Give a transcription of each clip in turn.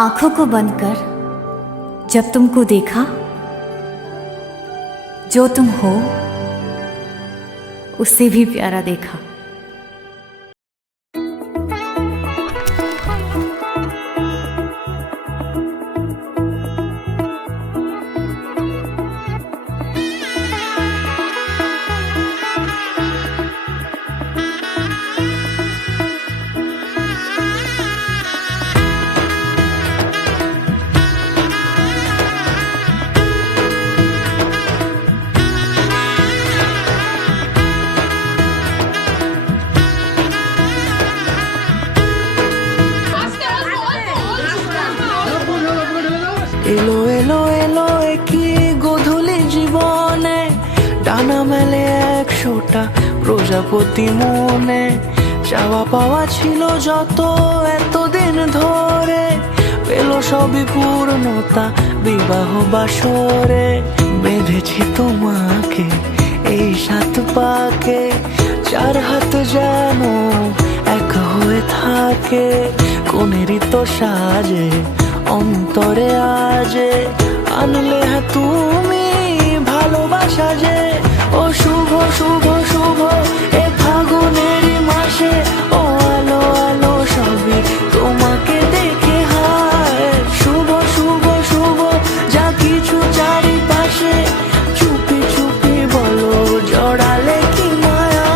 आंखों को बंद कर जब तुमको देखा, जो तुम हो उससे भी प्यारा देखा। এলো এলো এলো কি গোধূলি জীবনে, ডানা মেলে 100টা প্রজাপতি মনে। চাওয়া পাওয়া ছিল যত এতদিন ধরে, পেল সবই পূর্ণতা বিবাহ বাসরে। বেঁধেছি তোমাকে এই 7 পাকে, 4 হাত যেন এক হয়ে থাকে। কোনেরই তো সাজে অন্তরে আজে, আনলে হ্যাঁ তুমি ভালোবাসা যে। ও শুভ শুভ শুভ এ ফাগুনেরই মাসে, ও আলো আলো সবই তোমাকে দেখে হায়। শুভ শুভ শুভ যা কিছু চারিপাশে, চুপি চুপি বলো জড়ালে কি মায়া।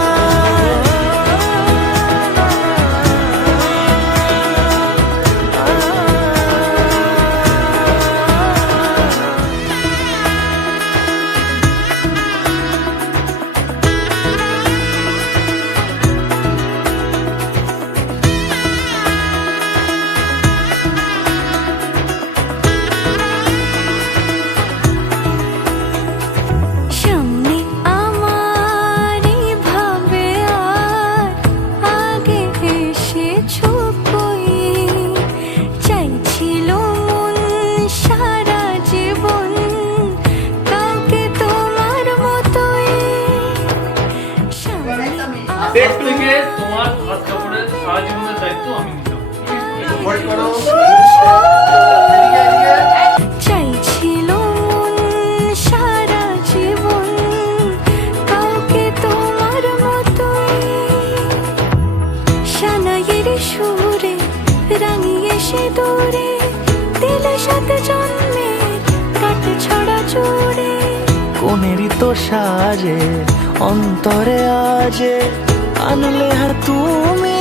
তোমার হাত কাপড়ের সারা জীবনের দায়িত্ব আমি নিলাম। চাইছিল সারা জীবন কাউকে তোমার মতোই, সানাইয়ের সুরে রাঙিয়ে সে দূরে, দিলে 7 জন্মের কাট ছড়া জুড়ে। কোনেরই তো সাজে অন্তরে আজে, আনলে হ্যাঁ তুমি